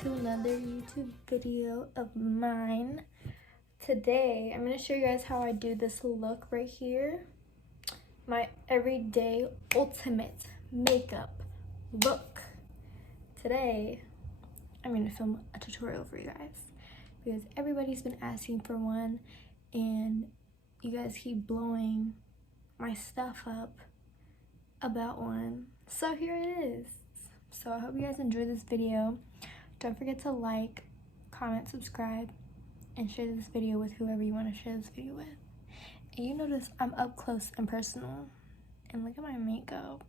to another YouTube video of mine. Today I'm going to show you guys how I do this look right here. My everyday ultimate makeup look. Today I'm going to film a tutorial for you guys because everybody's been asking for one and you guys keep blowing my stuff up about one. So here it is. So I hope you guys enjoy this video. Don't forget to like, comment, subscribe, and share this video with whoever you want to share this video with. And you notice I'm up close and personal. And look at my makeup.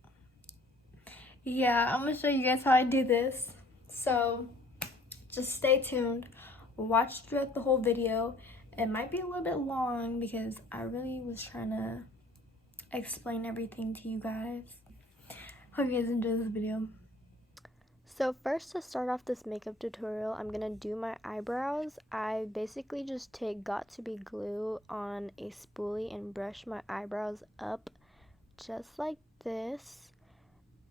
Yeah, I'm going to show you guys how I do this. So just stay tuned. Watch throughout the whole video. It might be a little bit long because I really was trying to explain everything to you guys. Hope you guys enjoy this video. So first, to start off this makeup tutorial, I'm gonna do my eyebrows. I basically just take Got2b glue on a spoolie and brush my eyebrows up just like this,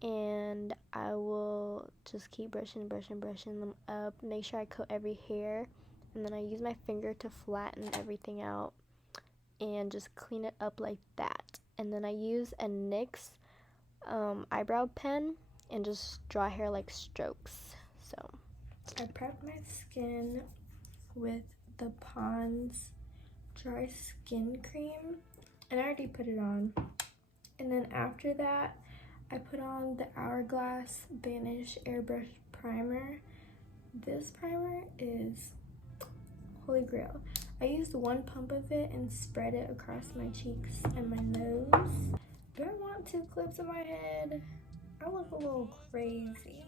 and I will just keep brushing them up, make sure I coat every hair, and then I use my finger to flatten everything out and just clean it up like that. And then I use a NYX eyebrow pen and just draw hair like strokes. So I prep my skin with the Pond's dry skin cream, and I already put it on. And then after that, I put on the Hourglass Vanish Airbrush primer. This primer is holy grail. I used one pump of it and spread it across my cheeks and my nose. Do I want 2 clips in my head? I look a little crazy.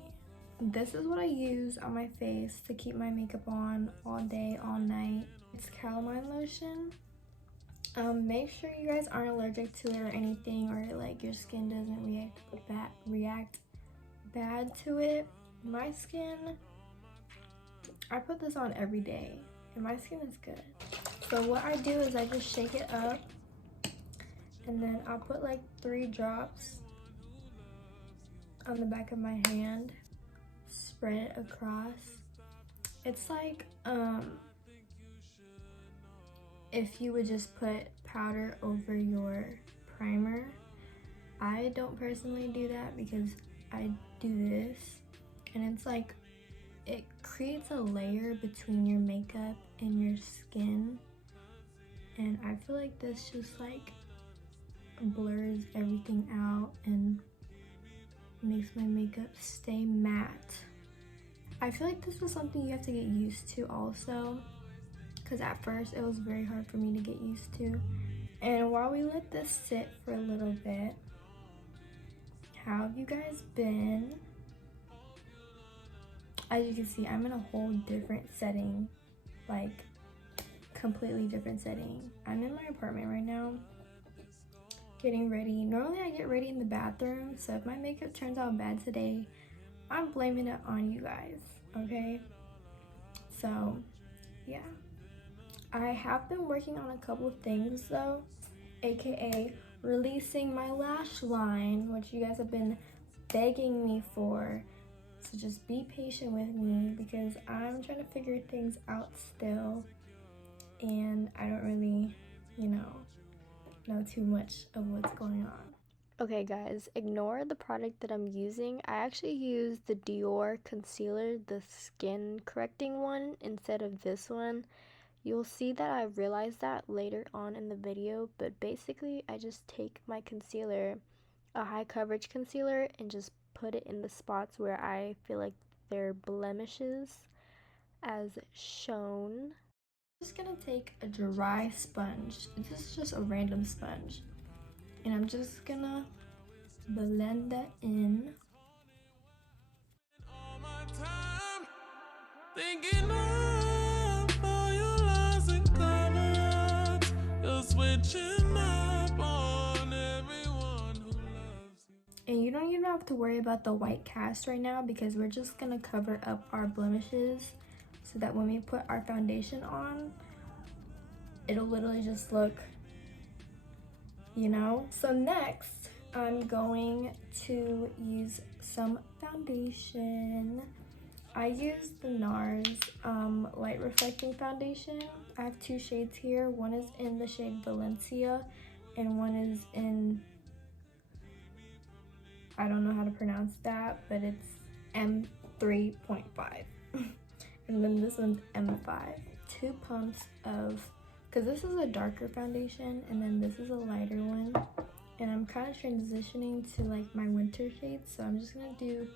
This is what I use on my face to keep my makeup on all day, all night. It's Calamine Lotion. Make sure you guys aren't allergic to it or anything, or like your skin doesn't react bad to it. My skin, I put this on every day and my skin is good. So what I do is I just shake it up and then I'll put like 3 drops on the back of my hand, spread it across. It's like if you would just put powder over your primer. I don't personally do that because I do this, and it's like it creates a layer between your makeup and your skin, and I feel like this just like blurs everything out and makes my makeup stay matte. I feel like this was something you have to get used to also, because at first it was very hard for me to get used to. And while we let this sit for a little bit, how have you guys been? As you can see, I'm in a whole different setting, like completely different setting. I'm in my apartment right now, getting ready. Normally I get ready in the bathroom, so if my makeup turns out bad today, I'm blaming it on you guys, okay? So yeah, I have been working on a couple of things though, aka releasing my lash line, which you guys have been begging me for. So just be patient with me because I'm trying to figure things out still, and I don't really, know too much of what's going on. okay guys, ignore the product that I'm using. I actually use the Dior Concealer, the skin correcting one, instead of this one. You'll see that I realized that later on in the video, but basically I just take my concealer, a high coverage concealer, and just put it in the spots where I feel like they're blemishes, as shown. I'm just gonna take a dry sponge. This is just a random sponge, and I'm just gonna blend that in. All my time thinking of all your lies and cover-ups. You're switching up on everyone who loves you. And you don't even have to worry about the white cast right now because we're just gonna cover up our blemishes so that when we put our foundation on, it'll literally just look, So next, I'm going to use some foundation. I use the Nars Light Reflecting Foundation. I have two shades here. One is in the shade Valencia and one is in, I don't know how to pronounce that, but it's M3.5. And then this one's M5. 2 pumps of, because this is a darker foundation and then this is a lighter one. And I'm kind of transitioning to like my winter shades, so I'm just gonna do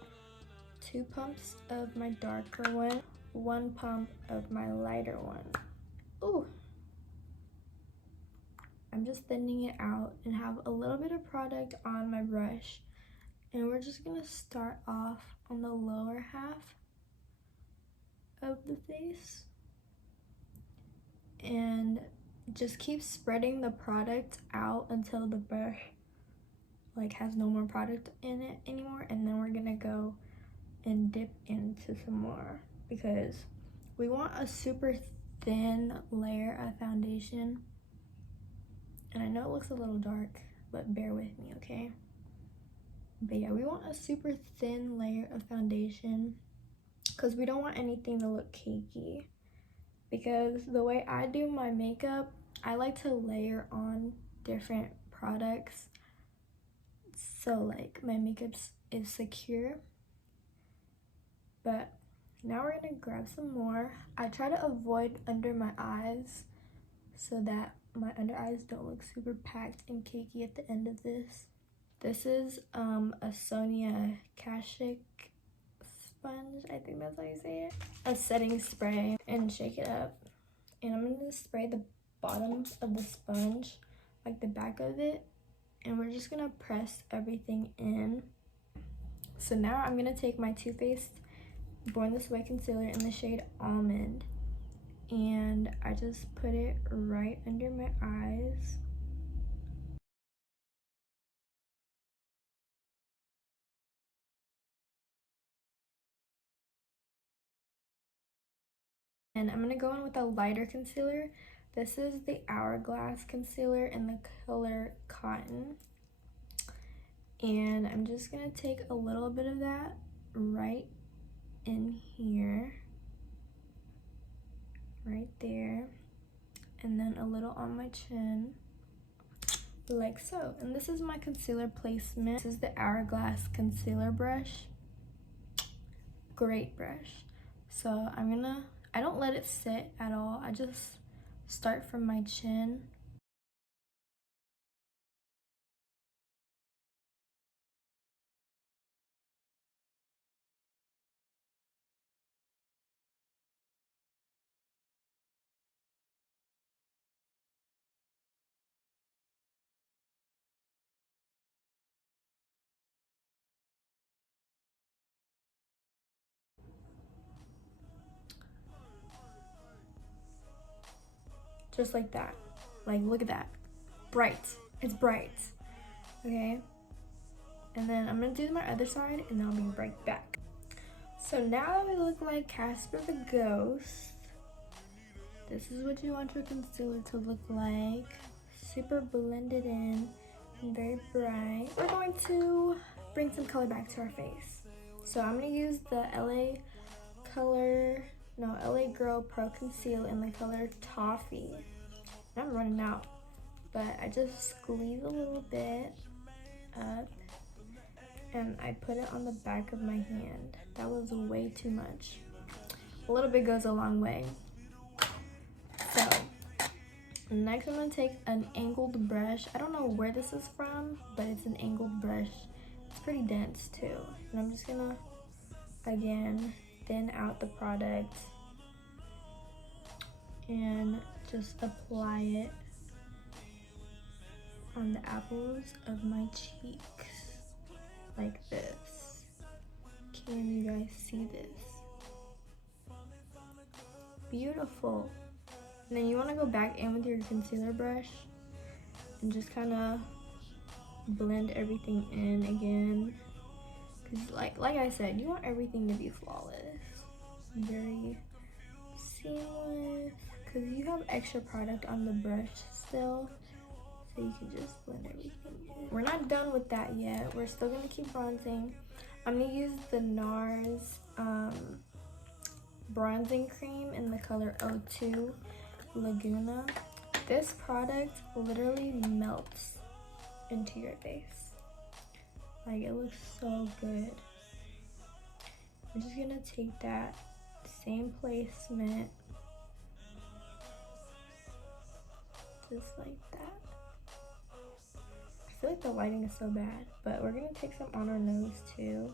2 pumps of my darker one, 1 pump of my lighter one. Ooh. I'm just thinning it out and have a little bit of product on my brush. And we're just gonna start off on the lower half of the face. And just keep spreading the product out until the brush like has no more product in it anymore. And then we're gonna go and dip into some more because we want a super thin layer of foundation. And I know it looks a little dark, but bear with me, okay? But yeah, we want a super thin layer of foundation because we don't want anything to look cakey. Because the way I do my makeup, I like to layer on different products so like my makeup is secure. But now we're gonna grab some more. I try to avoid under my eyes so that my under eyes don't look super packed and cakey at the end of this. This is a Sonia Kashuk sponge, I think that's how you say it. A setting spray, and shake it up. And I'm gonna spray the bottom of the sponge, like the back of it, and we're just gonna press everything in. So now I'm gonna take my Too Faced Born This Way concealer in the shade Almond, and I just put it right under my eyes. And I'm gonna go in with a lighter concealer. This is the Hourglass concealer in the color Cotton. And I'm just gonna take a little bit of that right in here, right there, and then a little on my chin, like so. And this is my concealer placement. This is the Hourglass concealer brush. Great brush. So I don't let it sit at all. I just start from my chin. Just like that. Like, look at that. Bright. It's bright. Okay? And then I'm gonna do my other side and then I'll be right back. So now that we look like Casper the Ghost, this is what you want your concealer to look like. Super blended in and very bright. We're going to bring some color back to our face. So I'm gonna use the LA Girl Pro Conceal in the color Toffee. I'm running out, but I just squeeze a little bit up and I put it on the back of my hand. That was way too much. A little bit goes a long way. So next I'm gonna take an angled brush. I don't know where this is from, but it's an angled brush. It's pretty dense too. And I'm just gonna, again, thin out the product and just apply it on the apples of my cheeks like this. Can you guys see this? Beautiful. And then you want to go back in with your concealer brush and just kind of blend everything in again, because like I said, you want everything to be flawless, very seamless, because you have extra product on the brush still, so you can just blend everything in. We're not done with that yet. We're still gonna keep bronzing. I'm gonna use the Nars bronzing cream in the color 02 Laguna. This product literally melts into your face. Like, it looks so good. I'm just gonna take that same placement, just like that. I feel like the lighting is so bad, but we're gonna take some on our nose too,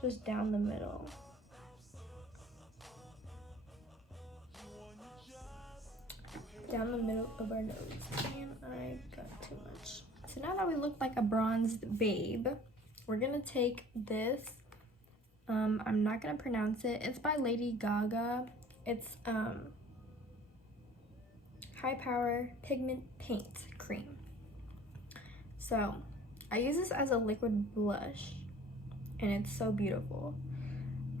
just down the middle. Down the middle of our nose. And I got too much. So now that we look like a bronzed babe, we're gonna take this. I'm not gonna pronounce it. It's by Lady Gaga. It's High Power Pigment Paint Cream. So I use this as a liquid blush, and it's so beautiful.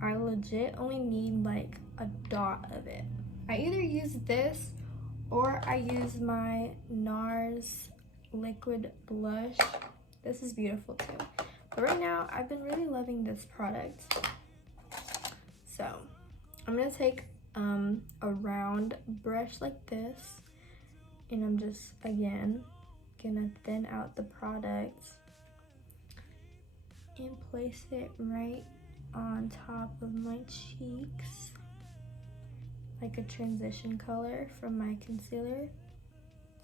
I legit only need like a dot of it. I either use this or I use my Nars liquid blush. This is beautiful too. But right now, I've been really loving this product. So I'm gonna take a round brush like this, and I'm just, again, gonna thin out the product and place it right on top of my cheeks, like a transition color from my concealer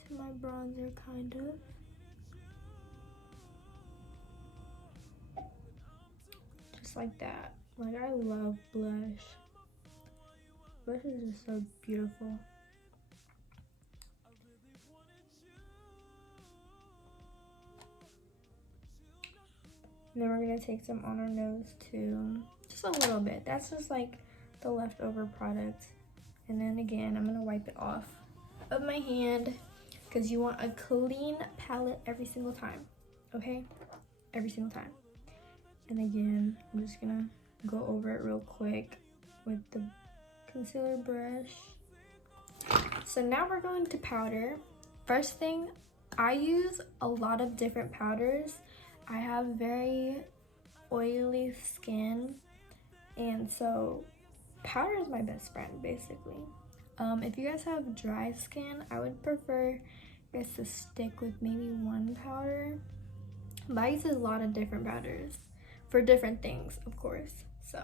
to my bronzer, kind of. Just like that. Like, I love blush. Blush is just so beautiful. And then we're gonna take some on our nose too. Just a little bit. That's just like the leftover product. And then again, I'm gonna wipe it off of my hand because you want a clean palette every single time, okay? Every single time. And again, I'm just gonna go over it real quick with the concealer brush. So now we're going to powder. First thing, I use a lot of different powders. I have very oily skin, and so powder is my best friend, basically. If you guys have dry skin, I would prefer you guys to stick with maybe one powder. But I use a lot of different powders for different things, of course. So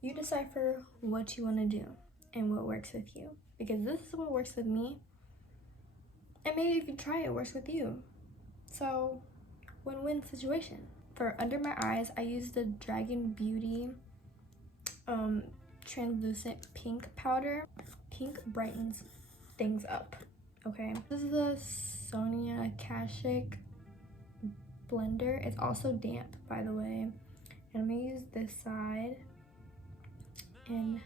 you decipher what you want to do and what works with you, because this is what works with me, and maybe if you try it, it works with you. So win-win situation. For under my eyes, I use the Dragun Beauty translucent pink powder. Pink brightens things up, okay? This is the Sonia Kashuk blender. It's also damp, by the way. And I'm gonna use this side and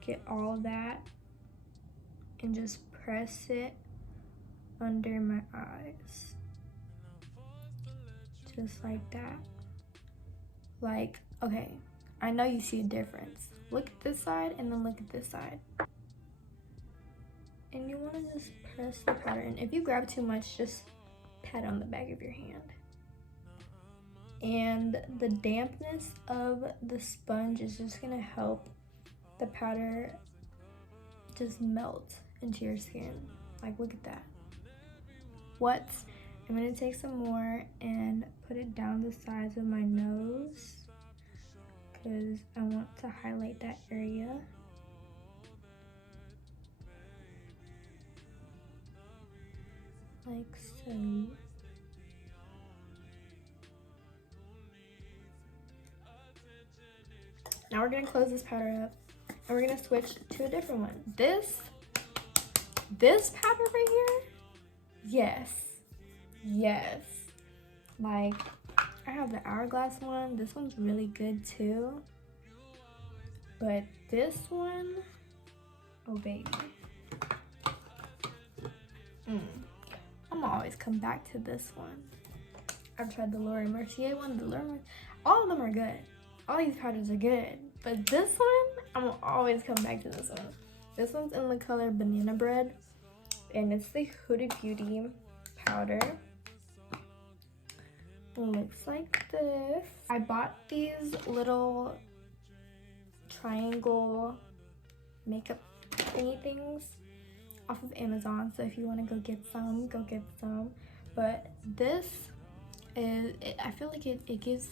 get all of that and just press it under my eyes. Just like that. Like, okay, I know you see a difference. Look at this side and then look at this side. And you want to just press the powder in. If you grab too much, just pat on the back of your hand. And the dampness of the sponge is just going to help the powder just melt into your skin. Like, look at that. What? I'm going to take some more and put it down the sides of my nose, because I want to highlight that area. Like so. Now we're gonna close this powder up and we're gonna switch to a different one. This powder right here, yes. Like, I have the Hourglass one. This one's really good too. But this one, oh baby. I'm gonna always come back to this one. I've tried the Laura Mercier one, all of them are good. All these powders are good. But this one, I'm gonna always come back to this one. This one's in the color Banana Bread, and it's the Huda Beauty powder. It looks like this. I bought these little triangle makeup thingy things off of Amazon. So if you want to go get some, go get some. But this is, I feel like it gives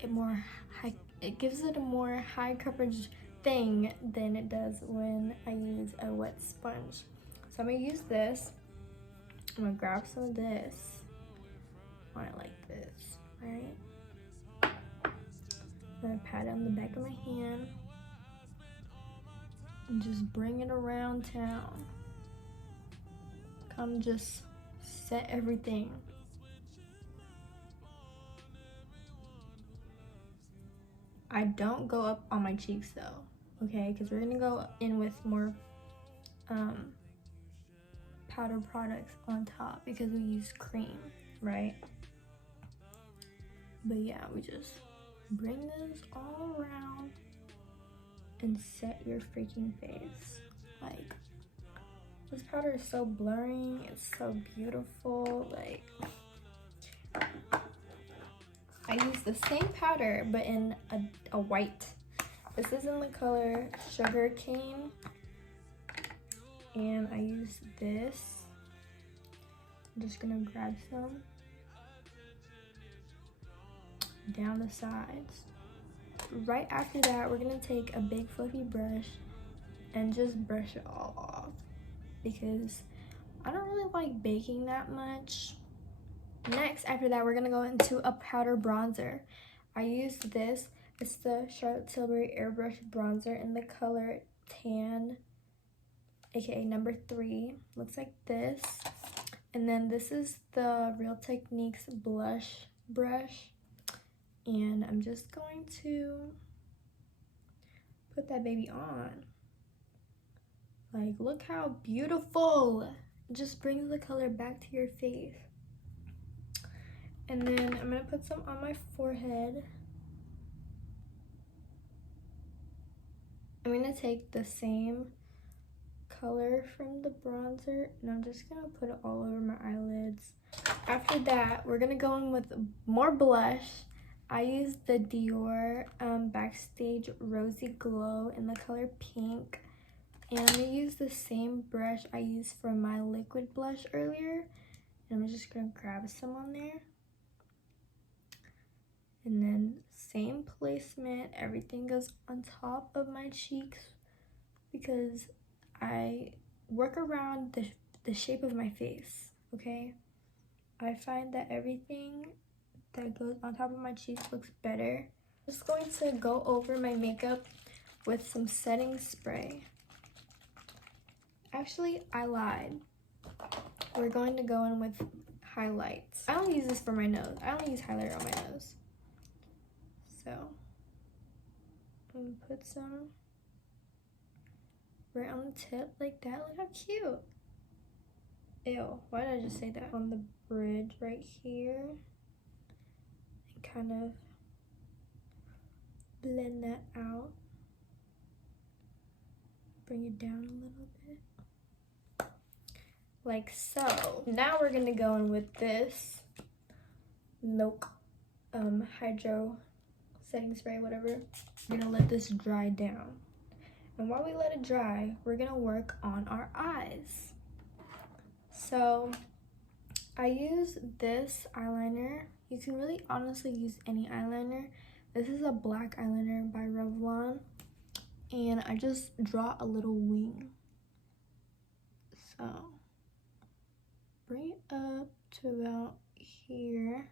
it more high, it gives it a more high coverage thing than it does when I use a wet sponge. So I'm gonna use this. I'm gonna grab some of this. I like this, right? I'm gonna pat it on the back of my hand and just bring it around town. Come just set everything. I don't go up on my cheeks though, okay? Because we're gonna go in with more powder products on top because we use cream, right? But yeah, we just bring this all around and set your freaking face. Like, this powder is so blurring, it's so beautiful. Like, I use the same powder but in a white. This is in the color Sugar Cane, and I use this. I'm just gonna grab some down the sides. Right after that, we're gonna take a big fluffy brush and just brush it all off because I don't really like baking that much. Next, after that, we're gonna go into a powder bronzer. I use this. It's the Charlotte Tilbury Airbrush bronzer in the color Tan, aka number 3. Looks like this. And then this is the Real Techniques blush brush. And I'm just going to put that baby on. Like, look how beautiful. It just brings the color back to your face. And then I'm gonna put some on my forehead. I'm gonna take the same color from the bronzer and I'm just gonna put it all over my eyelids. After that, we're gonna go in with more blush. I use the Dior Backstage Rosy Glow in the color Pink. And I'm gonna use the same brush I used for my liquid blush earlier. And I'm just gonna grab some on there. And then same placement, everything goes on top of my cheeks because I work around the shape of my face, okay? I find that everything that goes on top of my cheeks looks better. I'm just going to go over my makeup with some setting spray. Actually, I lied. We're going to go in with highlights. I only use this for my nose. I only use highlighter on my nose. So, I'm gonna put some right on the tip like that. Look how cute. Ew, why did I just say that? On the bridge right here. And kind of blend that out. Bring it down a little bit. Like so. Now we're gonna go in with this Milk Hydro setting spray, whatever. We're gonna let this dry down. And while we let it dry, we're gonna work on our eyes. So I use this eyeliner. You can really honestly use any eyeliner. This is a black eyeliner by Revlon. And I just draw a little wing. So bring it up to about here.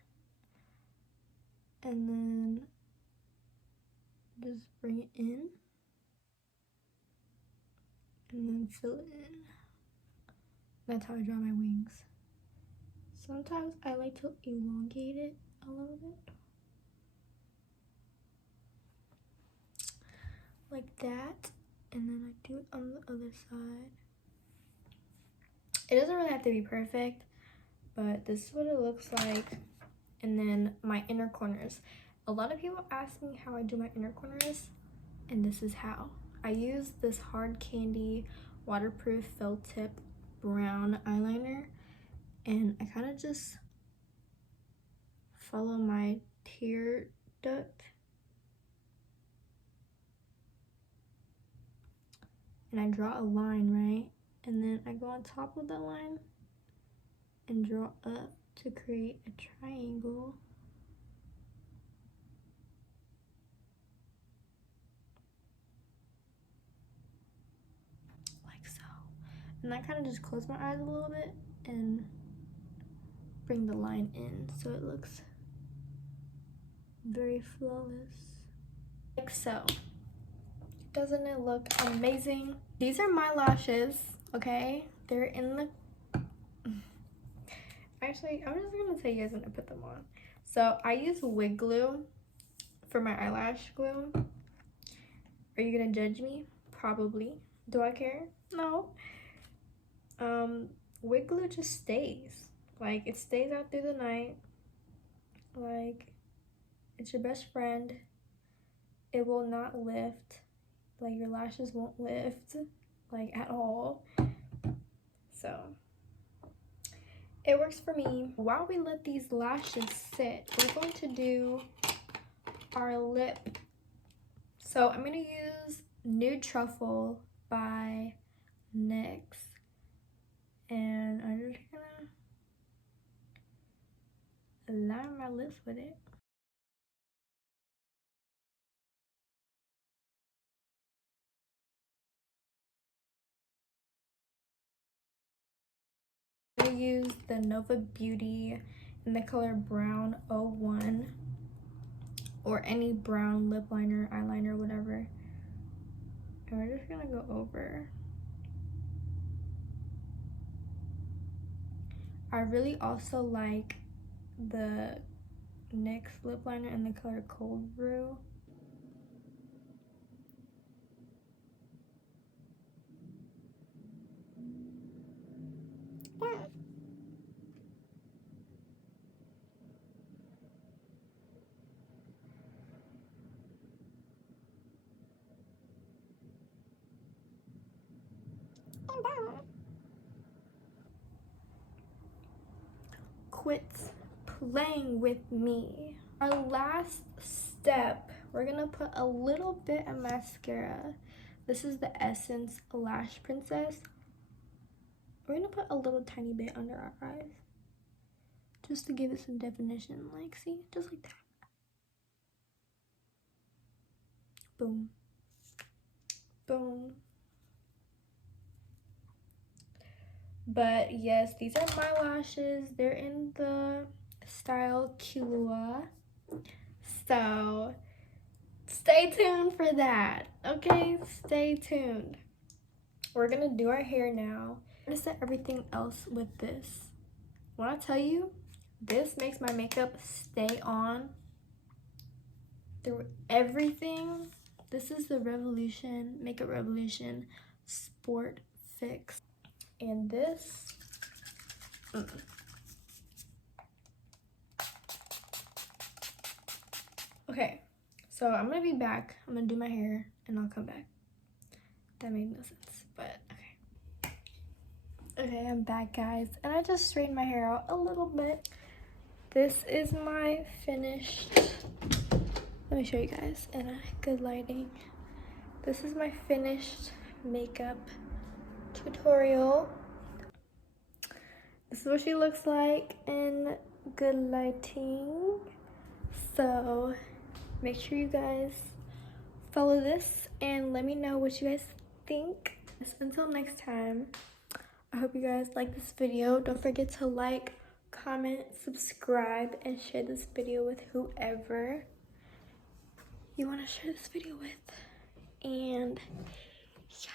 And then just bring it in. And then fill it in. That's how I draw my wings. Sometimes I like to elongate it a little bit. Like that. And then I do it on the other side. It doesn't really have to be perfect, but this is what it looks like. And then my inner corners. A lot of people ask me how I do my inner corners, and this is how. I use this Hardcandy waterproof felt tip brown eyeliner, and I kind of just follow my tear duct and I draw a line, right? And then I go on top of the line and draw up to create a triangle. Like so. And I kind of just close my eyes a little bit and bring the line in so it looks very flawless. Like so. Doesn't it look amazing? These are my lashes, okay? They're in the... Actually, I'm just gonna tell you guys when I put them on. So I use wig glue for my eyelash glue. Are you gonna judge me? Probably. Do I care? No. Wig glue just stays. Like, it stays out through the night. Like, it's your best friend. It will not lift. Like, your lashes won't lift, like, at all. So it works for me. While we let these lashes sit, we're going to do our lip. So I'm gonna use Nude Truffle by NYX, and I'm just gonna line my lips with it. I use the Nova Beauty in the color Brown 01, or any brown lip liner, eyeliner, whatever. And we're just gonna go over. I really also like the NYX lip liner in the color Cold Brew. Quit playing with me. Our last step, we're gonna put a little bit of mascara. This is the Essence Lash Princess. We're gonna put a little tiny bit under our eyes, just to give it some definition. Like, see, just like that. Boom. Boom. But yes, these are my lashes. They're in the style Kulua. So stay tuned for that, okay? Stay tuned. We're gonna do our hair now. I'm gonna set everything else with this. When I tell you, this makes my makeup stay on through everything. This is the Revolution, Makeup Revolution Sport Fix. And this, okay, so I'm gonna be back. I'm gonna do my hair and I'll come back. That made no sense, but okay. Okay, I'm back, guys, and I just straightened my hair out a little bit. This is my finished, let me show you guys in a good lighting. This is my finished makeup tutorial. This is what she looks like in good lighting. So make sure you guys follow this and let me know what you guys think. Until next time, I hope you guys like this video. Don't forget to like, comment, subscribe, and share this video with whoever you want to share this video with. And yeah.